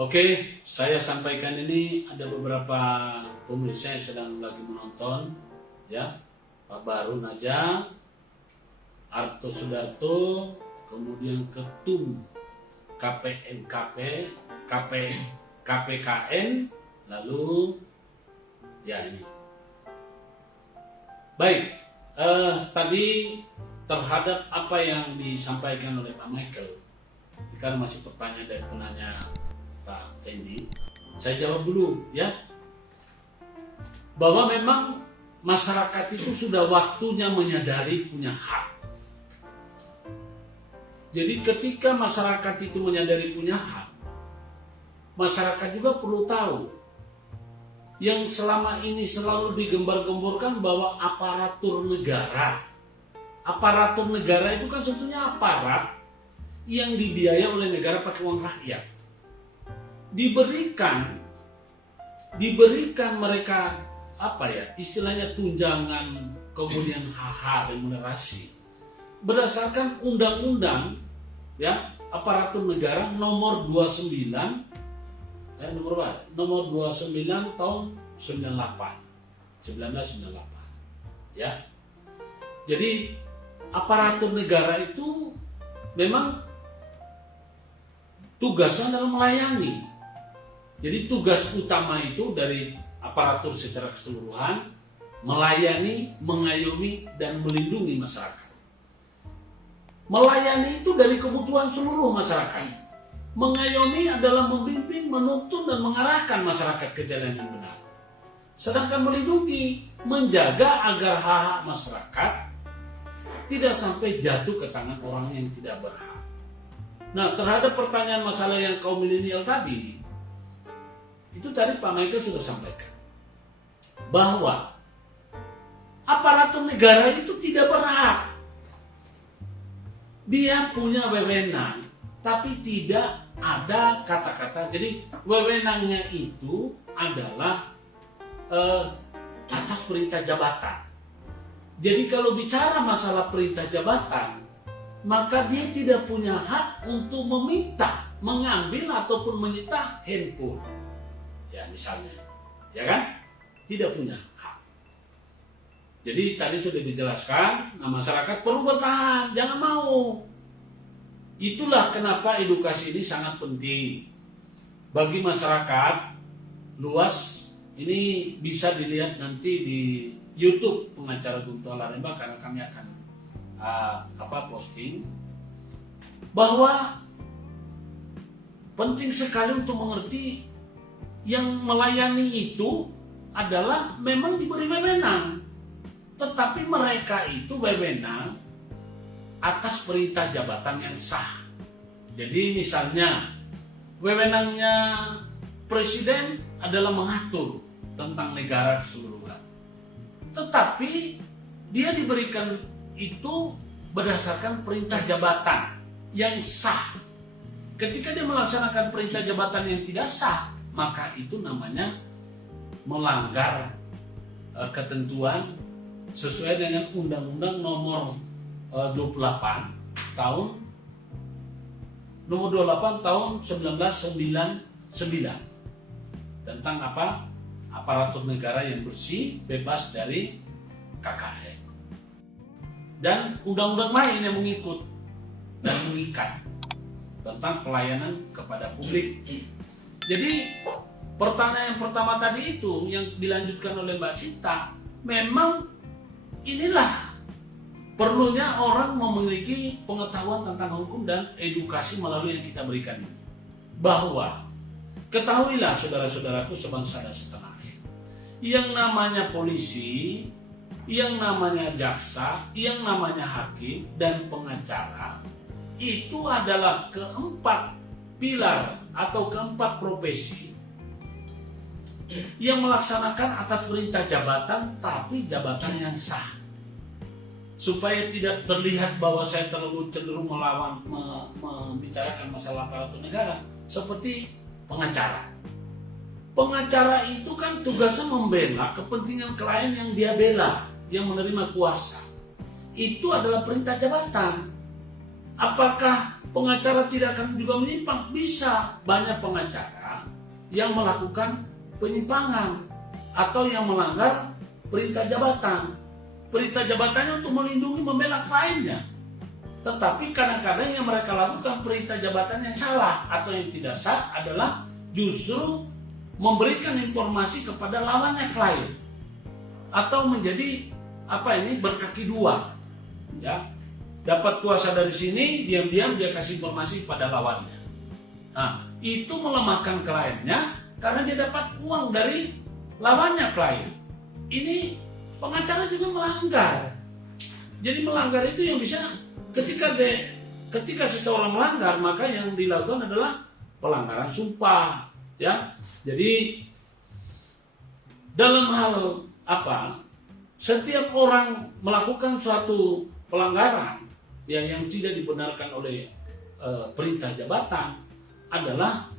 Oke, saya sampaikan ini ada beberapa pemirsa yang sedang lagi menonton, ya, Pak Baru Naja, Arto Sudarto, kemudian Ketum KPNKP, KPKN, lalu ya ini. Baik, tadi terhadap apa yang disampaikan oleh Pak Michael, karena masih pertanyaan dari penanya Pak Fendi, saya jawab dulu ya, bahwa memang masyarakat itu sudah waktunya menyadari punya hak. Jadi ketika masyarakat itu menyadari punya hak, masyarakat juga perlu tahu yang selama ini selalu digembar-gemborkan bahwa aparatur negara itu kan sebetulnya aparat yang dibiayai oleh negara pakai uang rakyat. Diberikan mereka istilahnya tunjangan, kemudian hak remunerasi berdasarkan undang-undang ya aparatur negara nomor 29 tahun 1998 ya. Jadi aparatur negara itu memang tugasnya adalah melayani. Jadi tugas utama itu dari aparatur secara keseluruhan melayani, mengayomi, dan melindungi masyarakat. Melayani itu dari kebutuhan seluruh masyarakat. Mengayomi adalah membimbing, menuntun, dan mengarahkan masyarakat ke jalan yang benar. Sedangkan melindungi, menjaga agar hak-hak masyarakat tidak sampai jatuh ke tangan orang yang tidak berhak. Nah, terhadap pertanyaan masalah yang kaum milenial tadi, itu tadi Pak Michael sudah sampaikan bahwa aparatur negara itu tidak berhak. Dia punya wewenang, tapi tidak ada kata-kata. Jadi wewenangnya itu adalah atas perintah jabatan. Jadi kalau bicara masalah perintah jabatan, maka dia tidak punya hak untuk meminta, mengambil ataupun menyita handphone. Ya misalnya, ya kan? Tidak punya hak. Jadi tadi sudah dijelaskan, nah masyarakat perlu bertahan, jangan mau. Itulah kenapa edukasi ini sangat penting bagi masyarakat luas. Ini bisa dilihat nanti di YouTube pengacara Guntur Laremba, karena kami akan posting bahwa penting sekali untuk mengerti yang melayani itu adalah memang diberi wewenang, tetapi mereka itu wewenang atas perintah jabatan yang sah. Jadi misalnya wewenangnya presiden adalah mengatur tentang negara keseluruhan, tetapi dia diberikan itu berdasarkan perintah jabatan yang sah. Ketika dia melaksanakan perintah jabatan yang tidak sah, maka itu namanya melanggar ketentuan sesuai dengan Undang-Undang nomor 28 tahun 1999 tentang aparatur negara yang bersih, bebas dari KKN, dan undang-undang lain yang mengikut dan mengikat tentang pelayanan kepada publik. Jadi pertanyaan yang pertama tadi itu yang dilanjutkan oleh Mbak Sinta, memang inilah perlunya orang memiliki pengetahuan tentang hukum dan edukasi melalui yang kita berikan ini. Bahwa ketahuilah saudara-saudaraku sebangsa dan setanah air, yang namanya polisi, yang namanya jaksa, yang namanya hakim dan pengacara, itu adalah keempat pilar atau keempat profesi yang melaksanakan atas perintah jabatan, tapi jabatan yang sah. Supaya tidak terlihat bahwa saya terlalu cenderung melawan membicarakan masalah aparatur negara, seperti pengacara. Pengacara itu kan tugasnya membela kepentingan klien yang dia bela, yang menerima kuasa. Itu adalah perintah jabatan. Apakah pengacara tidak akan juga menyimpang? Bisa. Banyak pengacara yang melakukan penyimpangan atau yang melanggar perintah jabatan. Perintah jabatannya untuk melindungi, membela kliennya. Tetapi kadang-kadang yang mereka lakukan perintah jabatan yang salah atau yang tidak sah adalah justru memberikan informasi kepada lawannya klien atau menjadi berkaki dua, ya, dapat kuasa dari sini, diam-diam dia kasih informasi pada lawannya. Nah, itu melemahkan kliennya karena dia dapat uang dari lawannya klien. Ini pengacara juga melanggar. Jadi melanggar itu yang bisa ketika seseorang melanggar, maka yang dilakukan adalah pelanggaran sumpah, ya. Jadi dalam hal setiap orang melakukan suatu pelanggaran yang tidak dibenarkan oleh perintah jabatan adalah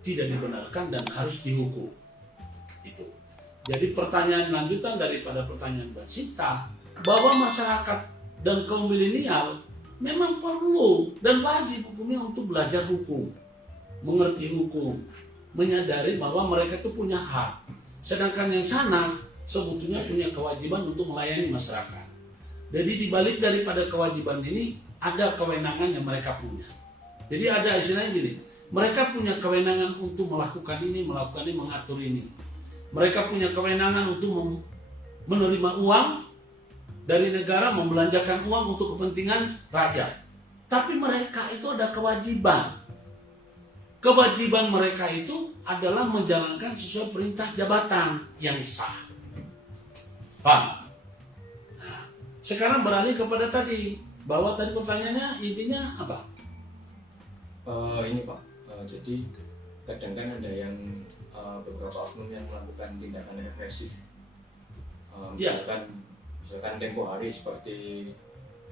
tidak dibenarkan dan harus dihukum. Itu. Jadi pertanyaan lanjutan daripada pertanyaan Mbak Sinta, bahwa masyarakat dan kaum milenial memang perlu dan wajib hukumnya untuk belajar hukum, mengerti hukum, menyadari bahwa mereka itu punya hak. Sedangkan yang sana sebetulnya punya kewajiban untuk melayani masyarakat. Jadi dibalik daripada kewajiban ini ada kewenangan yang mereka punya. Jadi ada istilahnya gini, mereka punya kewenangan untuk melakukan ini, mengatur ini. Mereka punya kewenangan untuk menerima uang dari negara, membelanjakan uang untuk kepentingan rakyat. Tapi mereka itu ada kewajiban. Kewajiban mereka itu adalah menjalankan sesuai perintah jabatan yang sah. Paham? Nah, sekarang beralih kepada tadi, bahwa tadi pertanyaannya intinya apa? Ini Pak, jadi kadang kan ada yang beberapa oknum yang melakukan tindakan represif. Misalkan tempo hari seperti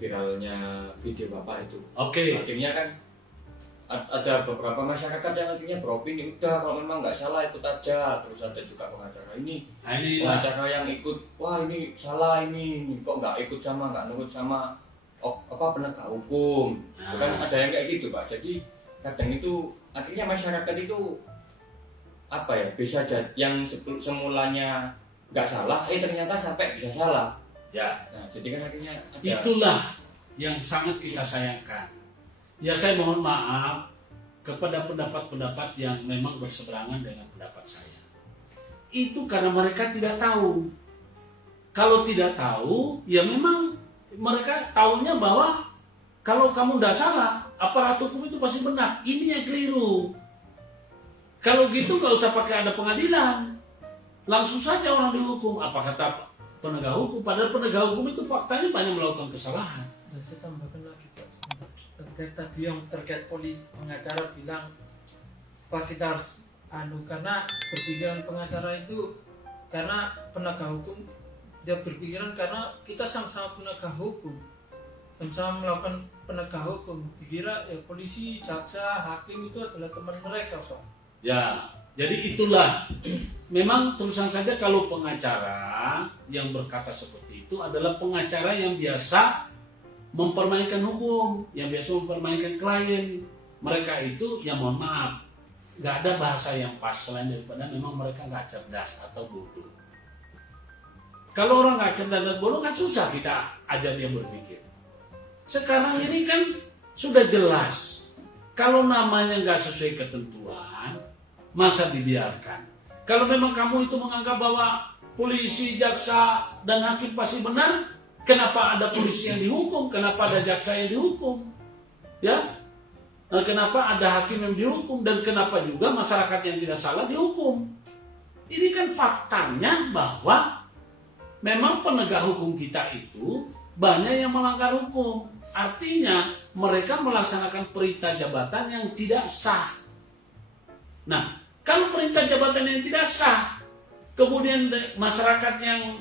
viralnya video Bapak itu. Oke. Akhirnya kan ada beberapa masyarakat yang akhirnya beropini, udah kalau memang nggak salah ikut aja. Terus ada juga pengacara pengacara yang ikut, wah ini salah ini kok nggak ikut sama, nggak nurut sama penegak hukum. Kan ada yang kayak gitu Pak. Jadi kadang itu akhirnya masyarakat itu bisa jadi yang semulanya nggak salah, ternyata sampai bisa salah. Ya. Nah, jadi kan akhirnya itulah yang sangat kita sayangkan. Ya, saya mohon maaf kepada pendapat-pendapat yang memang berseberangan dengan pendapat saya. Itu karena mereka tidak tahu. Kalau tidak tahu, ya memang mereka tahunya bahwa kalau kamu tidak salah, aparat hukum itu pasti benar. Ini yang keliru. Kalau gitu nggak usah pakai ada pengadilan. Langsung saja orang dihukum. Apa kata penegak hukum? Padahal penegak hukum itu faktanya banyak melakukan kesalahan. Dan saya tambahkan lagi Pak, terkait tadi yang terkait polisi, pengacara bilang Pak kita harus karena berpikiran pengacara itu karena penegak hukum, dia berpikiran karena kita sama-sama penegak hukum, sama-sama melakukan penegak hukum, dikira ya polisi, jaksa, hakim itu adalah teman mereka Pak. Ya, jadi itulah. Memang terusan saja kalau pengacara yang berkata seperti itu adalah pengacara yang biasa mempermainkan hukum, yang biasa mempermainkan klien. Mereka itu, ya mohon maaf, nggak ada bahasa yang pas selain daripada memang mereka nggak cerdas atau bodoh. Kalau orang nggak cerdas dan bodoh kan susah kita ajar dia berpikir. Sekarang ini kan sudah jelas, kalau namanya nggak sesuai ketentuan, masa dibiarkan. Kalau memang kamu itu menganggap bahwa polisi, jaksa, dan hakim pasti benar, kenapa ada polisi yang dihukum? Kenapa ada jaksa yang dihukum? Ya, nah, kenapa ada hakim yang dihukum? Dan kenapa juga masyarakat yang tidak salah dihukum? Ini kan faktanya bahwa memang penegak hukum kita itu banyak yang melanggar hukum. Artinya mereka melaksanakan perintah jabatan yang tidak sah. Nah, kalau perintah jabatan yang tidak sah, kemudian masyarakat yang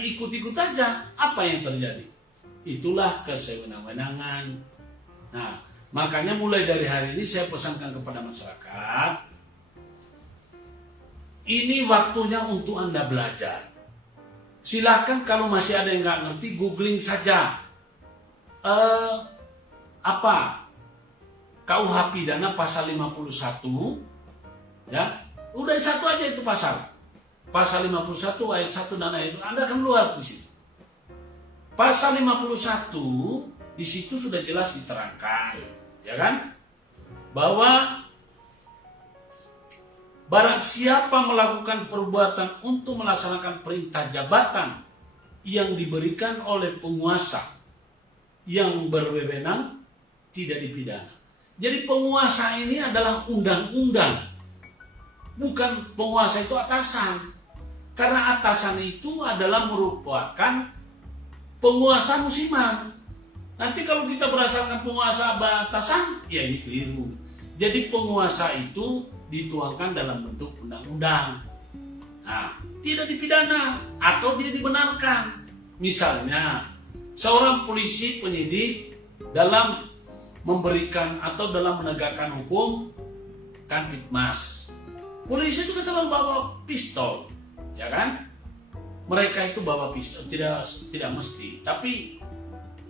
ikut-ikut aja, apa yang terjadi? Itulah kesewenang-wenangan. Nah, makanya mulai dari hari ini saya pesankan kepada masyarakat, ini waktunya untuk Anda belajar. Silakan kalau masih ada yang nggak ngerti, googling saja. KUH pidana pasal 51, ya, Udah satu aja itu pasal. Pasal 51 ayat 1 dan ayat 2 Anda akan keluar di situ. Pasal 51 di situ sudah jelas diterangkan, ya kan? Bahwa barang siapa melakukan perbuatan untuk melaksanakan perintah jabatan yang diberikan oleh penguasa yang berwenang tidak dipidana. Jadi penguasa ini adalah undang-undang. Bukan penguasa itu atasan. Karena atasan itu adalah merupakan penguasa musiman. Nanti kalau kita berdasarkan penguasa atasan, ya ini keliru. Jadi penguasa itu dituangkan dalam bentuk undang-undang. Nah, tidak dipidana atau dia dibenarkan. Misalnya, seorang polisi penyidik dalam memberikan atau dalam menegakkan hukum Kamtibmas. Polisi itu kan selalu bawa pistol, ya kan? Mereka itu bawa pistol, tidak mesti, tapi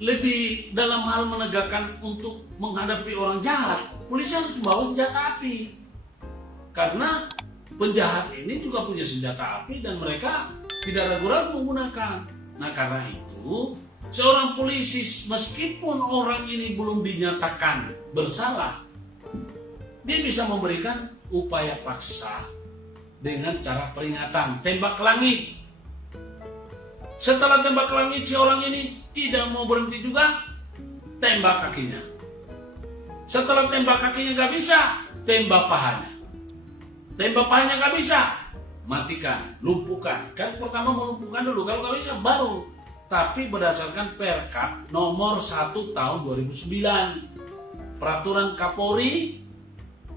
lebih dalam hal menegakkan untuk menghadapi orang jahat, polisi harus membawa senjata api. Karena penjahat ini juga punya senjata api dan mereka tidak ragu-ragu menggunakan. Nah, karena itu seorang polisi meskipun orang ini belum dinyatakan bersalah, dia bisa memberikan upaya paksa dengan cara peringatan, tembak ke langit. Setelah tembak ke langit, si orang ini tidak mau berhenti juga, tembak kakinya. Setelah tembak kakinya gak bisa, tembak pahanya. Tembak pahanya gak bisa, matikan, lumpuhkan. Kan pertama melumpuhkan dulu, kalau gak bisa baru. Tapi berdasarkan Perkap nomor 1 tahun 2009, peraturan Kapolri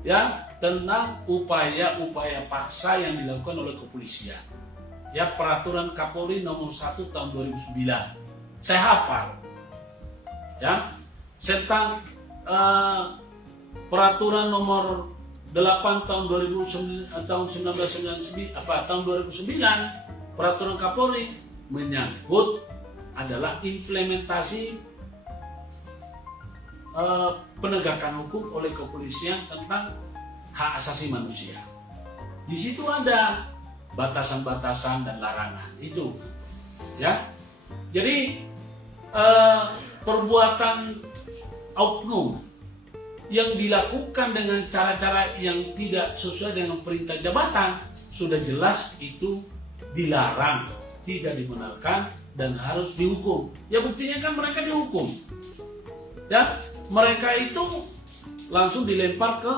ya tentang upaya-upaya paksa yang dilakukan oleh kepolisian. Ya, peraturan Kapolri nomor 1 tahun 2009. Saya hafal. Ya, tentang peraturan nomor 8 tahun 2009 tahun 2009 peraturan Kapolri menyangkut adalah implementasi penegakan hukum oleh kepolisian tentang hak asasi manusia. Di situ ada batasan-batasan dan larangan itu, ya. Jadi perbuatan oknum yang dilakukan dengan cara-cara yang tidak sesuai dengan perintah jabatan sudah jelas itu dilarang, tidak dibenarkan dan harus dihukum. Ya buktinya kan mereka dihukum. Ya, mereka itu langsung dilempar ke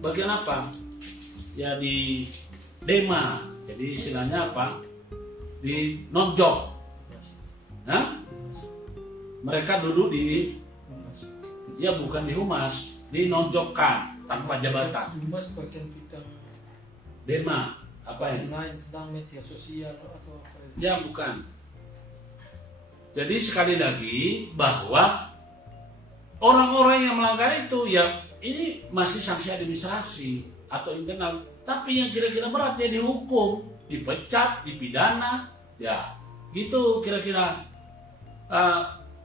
bagian apa? Ya di dema. Jadi istilahnya apa? Di nonjok. Nah, mereka duduk di, ya bukan di humas, dinonjokkan tanpa jabatan. Humas bagian bidang Dema, apa ya? lain tentang media sosial atau apa itu? Ya bukan. Jadi sekali lagi bahwa orang-orang yang melanggar itu ya ini masih sanksi administrasi atau internal, tapi yang kira-kira berat ya dihukum, dipecat, dipidana, ya gitu kira-kira.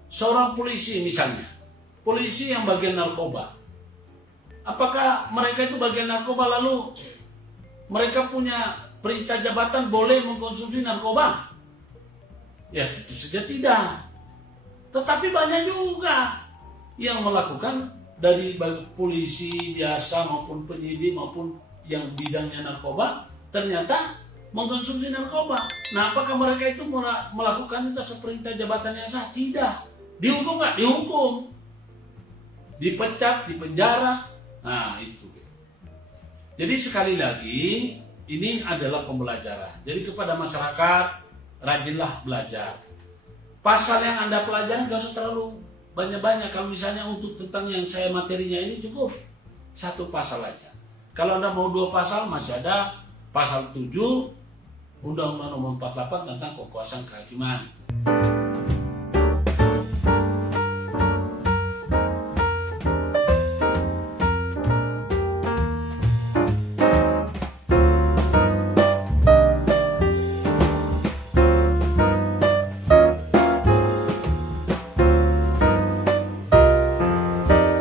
Seorang polisi misalnya, polisi yang bagian narkoba, apakah mereka itu bagian narkoba lalu mereka punya perintah jabatan boleh mengkonsumsi narkoba? Ya tentu saja tidak. Tetapi banyak juga yang melakukan dari polisi biasa maupun penyidik maupun yang bidangnya narkoba ternyata mengkonsumsi narkoba. Nah, apakah mereka itu melakukan itu seperintah jabatan yang sah? Tidak. Dihukum nggak? Dihukum. Dipecat, dipenjara. Nah, itu. Jadi sekali lagi, ini adalah pembelajaran. Jadi kepada masyarakat, rajinlah belajar. Pasal yang Anda pelajari nggak usah terlalu banyak-banyak. Kalau misalnya untuk tentang yang saya materinya ini cukup satu pasal aja. Kalau Anda mau 2 pasal, masih ada pasal 7 Undang-Undang Nomor 48 tentang kekuasaan kehakiman.